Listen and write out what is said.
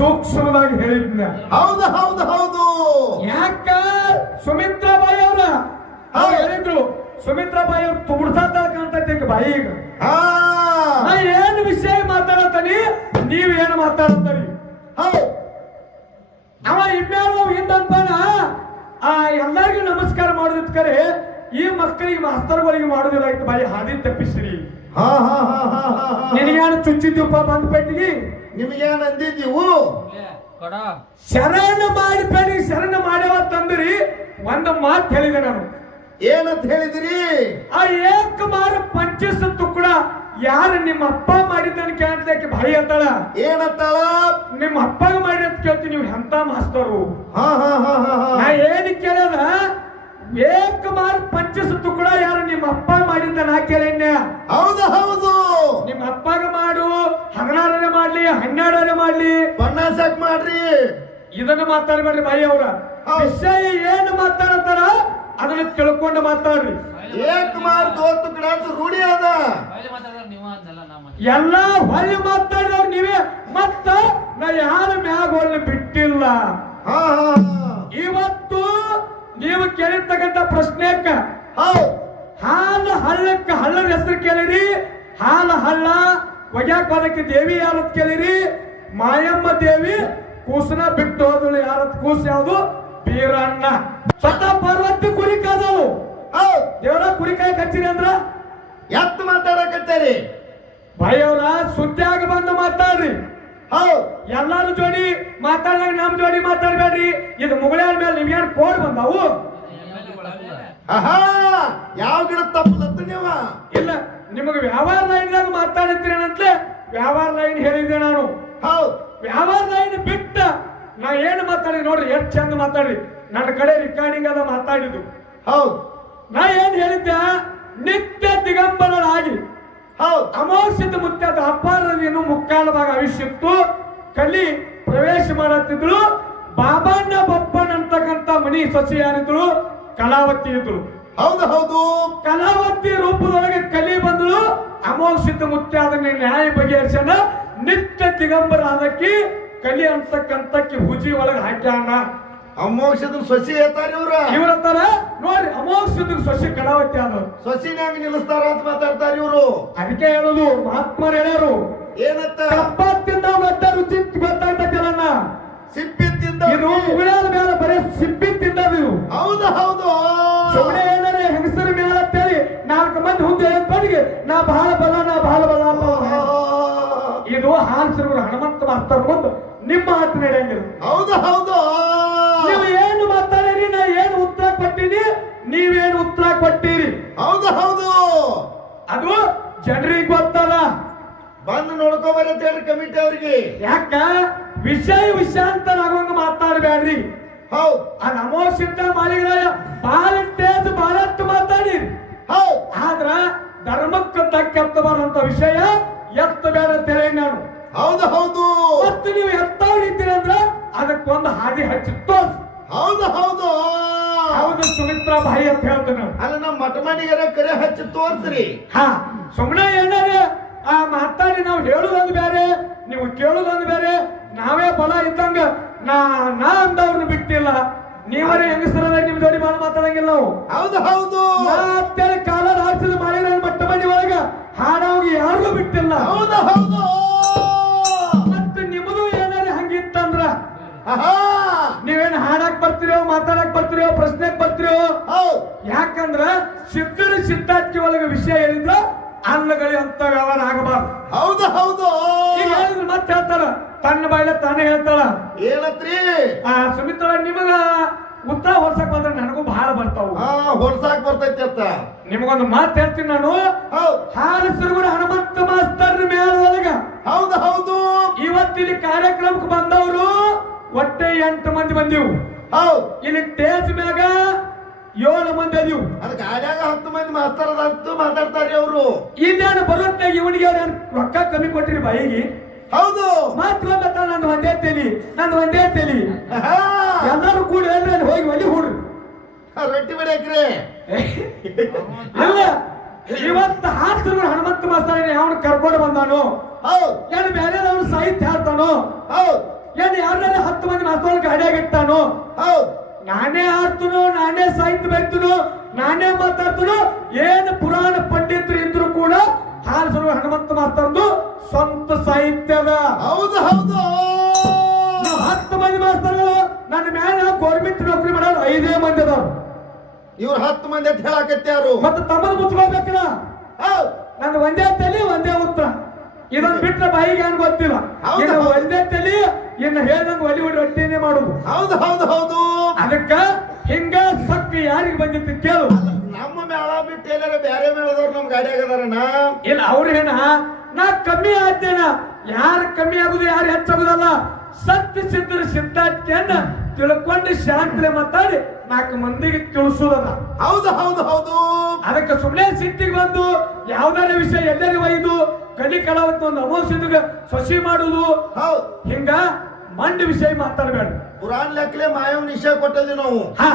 ಸೂಕ್ಷ್ಮವಾಗಿ ಹೇಳಿದ್ನ. ಹೌದು ಹೌದು ಹೌದು. ಯಾಕ? ಸುಮಿತ್ರಾಬಾಯಿ ಅವ್ರ ಹೇಳಿದ್ರು. ಸುಮಿತ್ರಾಬಾಯಿ ಅವ್ರು ತುಗುಡ್ಸಾತ ಕಾಣ್ತೈತಿ ಬಾಯಿ ಈಗ. ಏನ್ ವಿಷಯ ಮಾತಾಡತಾನಿ ನೀವ್ ಏನ್ ಮಾತಾಡತಾರಿ ಹೌದು. ಅವ ಇನ್ಯಾರು ಹಿಂದಪ್ಪ ಆ ಎಲ್ಲರಿಗೂ ನಮಸ್ಕಾರ ಮಾಡೋದಿತ್ ಕರೆ ಈ ಮಕ್ಕಳಿಗೆ ಮಾಸ್ತರ್ಗಳಿಗೆ ಮಾಡೋದಿಲ್ಲ ಬಾಯಿ ಹಾದಿ ತಪ್ಪಿಸ್ರಿ. ನಿನಗೇನು ಚುಚ್ಚಿದ್ಯಪ್ಪ ಬಂದ ಪೆಟ್ಟಿಗೆ ನಿಮಗೇನು ಅಂದಿದ್ದೀವು? ಕೊಡ. ಶರಣ ಮಾಡಿ ಬೇಡಿ ಶರಣ ಮಾಡ್ಯಾವ ತಂದ್ರಿ. ಒಂದು ಮಾತು ಹೇಳಿದೆ ನಾನು. ಏನಂತ ಹೇಳಿದಿರಿ? ಆ ಏಕ ಮಾರ ಪಂಚಸತ್ತು ಕೂಡ ಯಾರು ನಿಮ್ಮ ಅಪ್ಪ ಮಾಡಿದ್ದನ್ನು ಕೇಳ್ಲಿಕ್ಕೆ ಭಯ ಅಂತಾಳ? ಏನಂತಾಳ? ನಿಮ್ಮ ಅಪ್ಪಗೆ ಮಾಡಿ ಅಂತ ಕೇಳ್ತೀನಿ ನೀವು ಎಂತ ಮಾಸ್ತರು? ಹಾ ಹಾ ಹಾ ಹಾ ಏನ್ ಕೇಳದ ಏಕ ಮಾರ ಪಂಚಸತ್ತು ಕೂಡ ಯಾರು ನಿಮ್ಮ ಅಪ್ಪ ಮಾಡಿದ್ದ ನಾ ಕೇಳಿನ್ಯ ಹೌದು ಹೌದು. ನಿಮ್ಮ ಅಪ್ಪಗ ಮಾಡು ಹದಿನಾರನೇ ಮಾಡ್ಲಿ ಹನ್ನೆರಡನೇ ಮಾಡ್ಲಿ. ಬಣ್ಣಾಸಕ್ ಮಾಡ್ರಿ. ಇದನ್ನ ಮಾತಾಡ್ಬೇಡ್ರಿ ಬಾಯಿ ಅವ್ರ. ವಿಷಯ ಏನು ಮಾತಾಡತಾರ ಅದನ್ನ ತಿಳ್ಕೊಂಡು ಮಾತಾಡ್ರಿ. ಏಕಮಾರ್ ಮಾರ್ ದೋತ್ ಕಡಾತ್ ರೂಢಿ ಅದ. ಎಲ್ಲ ಹೊಳ್ಳಿ ಮಾತಾಡಿದವ್ರು ನೀವೇ. ಮತ್ತ ನಾ ಯಾರ ಮ್ಯಾಗ ಹೊಳ್ಳಿ ಬಿಟ್ಟಿಲ್ಲ. ಹಾ ಹಾ ಹಾ. ಇವತ್ತು ನೀವು ಕೇಳಿರ್ತಕ್ಕಂಥ ಪ್ರಶ್ನೆಕ್ಕ ಹೌದು. ಹಾಲು ಹಳ್ಳಕ್ಕ ಹಳ್ಳದ ಹೆಸರು ಕೇಳಿರಿ. ಹಾಲು ಹಳ್ಳ ಒಗ್ಯಾಕ ದೇವಿ ಯಾರತ್ ಕೇಳಿರಿ. ಮಾಯಮ್ಮ ದೇವಿ ಕೂಸನ ಬಿಟ್ಟು ಹೋದಳು ಯಾರತ್? ಕೂಸು ಯಾವುದು? ಬೀರಣ್ಣ. ಸ್ವತಃ ಪಾರ್ವತಿ ಕುರಿ ಕಾದವು ಹೌದು. ದೇವರ ಕುರಿಕಾಯಿ ಕಚ್ಚಿರಿ ಅಂದ್ರ? ಎತ್ ಮಾತಾಡಕತ್ತೀರಿ? ಭಯವ್ರ ಸುದ್ದಿ ಆಗಬಾರ್ದು. ಹೌದು. ಎಲ್ಲಾರು ಜೋಡಿ ಮಾತಾಡ್ದಾಗ ನಮ್ ಜೋಡಿ ಮಾತಾಡ್ಬೇಡ್ರಿ. ಇದು ಮುಗಳಾರ ಮೇಲೆ ನಿಮ್ಗೇನ್ ಕೋಡ್ ಬಂದಾವು? ಆಹಾ ಯಾವ ಗಿಡ ತಪ್ಪಲತ್ತ ನೀವ? ಇಲ್ಲ ನಿಮಗೆ ವ್ಯವಹಾರ ಲೈನ್ದಾಗ ಮಾತಾಡಿರ್ತೀರ ಅಂತಲೇ ವ್ಯವಹಾರ ಲೈನ್ ಹೇಳಿದ್ದೆ ನಾನು. ಹೌದು. ವ್ಯವಹಾರ ಲೈನ್ ಬಿಟ್ಟ ನಾ ಏನು ಮಾತಾಡಿ ನೋಡ್ರಿ ಎಷ್ಟು ಚಂದ ಮಾತಾಡ್ರಿ. ನನ್ನ ಕಡೆ ರಿಕಾರ್ಡಿಂಗ್ ಅದ ಮಾತಾಡಿದ್ದು. ಹೌದು. ನಾ ಏನ್ ಹೇಳಿದ್ದೆ? ನಿತ್ಯ ದಿಗಂಬರರಾಗಿ ಹೌದು ಅಮೋಕ್ಷದ ಮುತ್ಯದ ಅಪಾರದೇನು ಮುಕ್ಕಾಲ ಭಾಗ ಆಯುಷ್ಯತ್ತು ಕಲಿ ಪ್ರವೇಶ ಮಾಡತ್ತಿದ್ರು ಬಾಬಣ್ಣ ಬಪ್ಪನ್ ಅಂತಕ್ಕಂತ ಮನಿ ಸಸಿ ಯಾರಿದ್ರು ಕಲಾವತಿ ಇದ್ರು ಹೌದು ಹೌದು. ಕಲಾವತಿ ರೂಪದೊಳಗೆ ಕಲಿ ಬಂದಳು. ಅಮಾವಾಸ್ಯದ ಮುತ್ಯ ಅದನ್ನ ನ್ಯಾಯ ಬಗೆಹರಿಸನ ನಿತ್ಯ ದಿಗಂಬರ ಅದಕ್ಕೆ ಕಲಿ ಅಂತಕ್ಕಂತಕ್ಕೆ ಹುಜಿ ಒಳಗೆ ಹಾಕ್ಯಾನ. ಅಮೋಕ್ಷದ ಸೊಸಿ ಹೇಳ್ತಾರೆ ಇವ್ರ. ಇವ್ರ ಅಂತಾರ ನೋಡಿ ಅಮೋಕ್ಷದ ಸೊಸಿ ಕಲಾವತಿ ಆದವ್ರು. ಸೊಸಿನ್ಯಾಗ ನಿಲ್ಲಿಸ್ತಾರ ಅಂತ ಮಾತಾಡ್ತಾರೆ ಇವ್ರು. ಅದಕ್ಕೆ ಹೇಳುದು ಮಹಾತ್ಮರು ಹೇಳ್ಯಾರು ಏನತ್ತ ಕಪ್ಪತ್ತಿಂದ ಒಟ್ಟ ರುಚಿ ಗೊತ್ತಾಗ್ತಕ್ಕಲ್ಲ ಸಿಪ್ಪಿ ತಿಂದ ಇದು ಮುಗಿಳಾದ ಮೇಲೆ ಬರೀ ಸಿಪ್ಪಿ ತಿಂದದು ಇವು. ಹೌದು ಹೌದು. ಸುಮ್ಮನೆ ಏನಾರೆ ಹೆಂಗಸರ ಮೇಲೆ ಅಂತೇಳಿ ನಾಲ್ಕು ಮಂದಿ ಮುಂದೆ ಹೇಳ್ಕೊಂಡ್ಗೆ ನಾ ಬಹಳ ಬಲ ನಾ ಬಹಳ ಬಲ ಅಂತ. ಇದು ಹಾನ್ಸರು ಹನುಮಂತ ಮಾಸ್ತರ್ ಮುಂದೆ ನಿಮ್ಮ ಮಾತು ನಡೆಯಂಗಿಲ್ಲ. ಹೌದು ಹೌದು. ನೀವು ಏನು ಮಾತಾಡಿರಿ ನಾ ಏನು ಉತ್ತರ ಕೊಟ್ಟಿನಿ ನೀವೇನು ಉತ್ತರ ಕೊಟ್ಟಿರಿ. ಹೌದು ಹೌದು. ಅದು ಜನರಿಗೆ ಗೊತ್ತಲ್ಲ? ಬಂದು ನೋಡ್ಕೋಬಾರ ಅಂತ ಹೇಳಿ ಕಮಿಟಿ ಅವ್ರಿಗೆ. ಯಾಕ? ವಿಷಯ ವಿಷಯಾಂತರ ಆಗೋಂಗ ಮಾತಾಡಬೇಡ್ರಿ ಹೌ ಆ ನಮೋ ಸಿದ್ಧ ಮಾಲಿಗರಾಯ ಬಹಳ ಮಾತಾಡಿ ಹೌದು. ಆದ್ರ ಧರ್ಮಕ್ಕೆ ತಕ್ಕೆತ್ತಬಾರಂತ ವಿಷಯ ಎತ್ತ ಬೇಡ ಅಂತ ಹೇಳಿ ನಾನು. ಹೌದು ಹೌದು. ಮತ್ತೆ ನೀವು ಎತ್ತವ್ರು ಇದ್ದೀರಿ ಅಂದ್ರ ಅದಕ್ಕೊಂದು ಹಾದಿ ಹಚ್ಚಿ ತೋರ್ಸ್. ಹೌದು ಹೌದು. ಹೌದು ಸುಮಿತ್ರಾ ಬಾಯಿ ಅಂತ ಹೇಳ್ತೇನೆ ಮಾಡಿಗರ ಕರೆ ಹಚ್ಚಿ ತೋರ್ಸ್ರಿ. ಹಾ ಸುಮ್ಮನೆ ಏನಾರ ಆ ಮಾತಾಡಿ ನಾವು ಹೇಳುದೊಂದು ಬೇರೆ ನೀವು ಕೇಳುದೊಂದು ಬೇರೆ ನಾವೇ ಬಲ ಇದ್ದಂಗ ನಾ ನಾ ಅಂದವ್ರನ್ನ ಬಿಟ್ಟಿಲ್ಲ. ನೀವರೇ ಹೆಂಗಸರದ ನಿಮ್ ಜೋಡಿ ಬಾಳ ಮಾತಾಡಂಗಿಲ್ಲ ನಾವು. ಹೌದು ಹೌದು. ಕಾಲ ರಾಜ್ಯದ ಮಾಡಿರೋ ಮಟ್ಟ ಮಂಡಿ ಒಳಗ ಹಾಡವ್ಗೆ ಯಾರಿಗೂ ಬಿಟ್ಟಿಲ್ಲ. ಹೌದು ಹೌದು. ಮತ್ತೆ ನಿಮ್ದು ಏನಾರೆ ಹಂಗಿತ್ತಂದ್ರ? ನೀವೇನ್ ಹಾಡಕ್ ಬರ್ತೀರೋ ಮಾತಾಡಕ್ ಬರ್ತೀರೋ ಪ್ರಶ್ನೆ ಬರ್ತೀರೋ ಹೌದು. ಯಾಕಂದ್ರ ಸಿದ್ಧರು ಸಿದ್ಧಾರ್ಥಿ ಒಳಗ ವಿಷಯ ಏನಿದ್ರು ಅನ್ನಗಳಿ ಅಂತ ವ್ಯವಹಾರ ಆಗಬಾರ್ದು. ಹೌದು ಹೌದು. ಈಗ ಹೇಳಿದ್ರು ಮತ್ತೆ ಹೇಳ್ತಾರ. ತನ್ನ ಬಾಯಿಲೆ ತಾನೇ ಹೇಳ್ತಾಳ. ಏನತ್ರಿ? ಆ ಸುಮಿತ್ರ ನಿಮಗ ಉತ್ತರ ಹೊಲ್ಸಕ್ ಬಂದ್ರೆ ನನಗೂ ಬಹಳ ಬರ್ತಾವ. ಹಾ ಹೊಲ್ಸಾಕ್ ಬರ್ತೈತಿ ಅಂತ. ನಿಮಗೊಂದು ಮಾತು ಹೇಳ್ತೀನಿ ನಾನು. ಹೌದು. ಹಾಲು ಸುರಗುರ ಹನುಮಂತ ಮಾಸ್ತರ್ ಒಳಗ ಹೌದು ಹೌದು. ಇವತ್ತಿಲ್ಲಿ ಕಾರ್ಯಕ್ರಮಕ್ಕೆ ಬಂದವರು ಒಟ್ಟೆ ಎಂಟು ಮಂದಿ ಬಂದಿವು. ಹೌದು. ಇಲ್ಲಿ ತೇಜ್ ಮ್ಯಾಗ ಏಳು ಮಂದಿ ಅದೀವು. ಅದಕ್ಕೆ ಗಾಡ್ಯಾಗ ಹತ್ತು ಮಂದಿ ಮಾಸ್ತಾರ ಅಂತ ಮಾತಾಡ್ತಾರೆ ಅವರು. ಇನ್ನೇನು ಬರುತ್ತೆ ಇವನಿಗೆ ನಾನು ಏನ್ ರೊಕ್ಕ ಕಮ್ಮಿ ಕೊಟ್ಟಿರಿ ಬಾಯಿಗೆ. ಹೌದು. ಮಾತ್ರ ನಾನು ಒಂದೇ ತೇಲಿ ನಾನು ಒಂದೇ ತೇಲಿ. ಎಲ್ಲರೂ ಕೂಡ ಅಲ್ಲಿ ಹೋಗಿ ಒಲಿ ಹುಡ್ರಿ. ರೊಟ್ಟಿ ಬಿಡಕ್ರೆ. ಅಲ್ಲ ಇವತ್ತು ಹಾಡ್ತಿದ್ರು ಹನುಮಂತ ಮಾಸ್ತಾರ ಯಾವನು ಕರ್ಕೊಂಡು ಬಂದಾನು? ಹೌದು. ಏನು ಬೇರೆ ಅವ್ನು ಸಾಹಿತ್ಯ ಹೇಳ್ತಾನೋ? ಹೌದು. ಮಂದಿ ಮಾಸ್ತೊಳಗೆ ಗಾಡಿಯಾಗ ಗಾಡಿಯಾಗಿಟ್ಟಾನು ಹೌದ್. ನಾನೇ ಆಡ್ತನು ನಾನೇ ಸಾಹಿತ್ಯ ಬರೀತನು ನಾನೇ ಮಾತಾಡ್ತನು ಏನು ಪುರಾಣ ಪಂಡಿತರು ಇದ್ರು ಕೂಡ ಹಾರಿಸಲು ಹನುಮಂತ ಮಾಸ್ತರ್ದು ಸ್ವಂತ ಸಾಹಿತ್ಯದ ಹೌದು ಹೌದು. ಹತ್ತು ಮಂದಿ ಮಾಸ್ತರ್ಗಳು ನನ್ನ ಮ್ಯಾಲ ಗೌರ್ಮೆಂಟ್ ನೌಕರಿ ಮಾಡೋರು ಐದೇ ಮಂದಿ ಅದಾರ. ಇವ್ರು ಹತ್ತು ಮಂದಿ ಅಂತ ಹೇಳಾಕತ್ಯಾರು. ಮತ್ತೆ ತಮ್ಮದು ಮುಚ್ಕೋಬೇಕಲ್ಲ ಹೌದ್. ನನ್ನ ಒಂದೇ ತಲೆ ಒಂದೇ ಉತ್ತರ. ಇದನ್ನ ಬಿಟ್ಟರೆ ಬಾಯಿಗೆ ಏನ್ ಗೊತ್ತಿಲ್ಲ? ಹೌದು. ಒಂದೇ ತಲೆ ಇನ್ನು ಹೇಳ್ದಂಗ ಒಲಿ ಒಡಿ ಒಟ್ಟಿನೇ ಮಾಡುದು ಹೌದು ಹೌದು ಹೌದು. ಅದಕ್ಕ ಹಿಂಗ ಸಕ್ಕಿ ಯಾರಿಗೆ ಬಂದಿತ್ತು ಕೇಳು. ನಮ್ಮ ಮೇಳ ಬಿಟ್ಟು ಎಲ್ಲಾರ ಬ್ಯಾರೆ ಮೇಳದವ್ರು ನಮ್ ಗಾಡಿಯಾಗ ನಾ ಇಲ್ಲ ಅವ್ರು ಏನ ನಾ ಕಮ್ಮಿ ಆದ್ದೇನ. ಯಾರು ಕಮ್ಮಿ ಆಗುದು ಯಾರು ಹೆಚ್ಚಾಗುದಲ್ಲ. ಸತ್ಯ ಸಿದ್ಧರು ಸಿದ್ಧಾಂತನ್ನ ತಿಳ್ಕೊಂಡು ಶಾಂತಲೆ ಮಾತಾಡಿ. ನಾಲ್ಕು ಮಂದಿಗೆ ತಿಳಿಸೋದಲ್ಲ ಹೌದು ಹೌದು ಹೌದು. ಅದಕ್ಕೆ ಸುಮ್ಮನೆ ಸಿಟ್ಟಿಗೆ ಬಂದು ಯಾವ್ದಾರ ವಿಷಯ ಎಲ್ಲರಿಗೂ ಒಯ್ದು ಕಡಿ ಕಳವತ್ತು ಒಂದು ಸಸಿ ಸೊಸಿ ಮಾಡುದು. ಹೌದು. ಹಿಂಗ ಮಂಡ್ ವಿಷಯ ಮಾತಾಡಬೇಡ. ಪುರಾಣ ಲೆಕ್ಕಲೆ ಮಾಯವ್ ನಿಶ್ಚಯ ಕೊಟ್ಟದ್ವಿ ನಾವು. ಹಾ.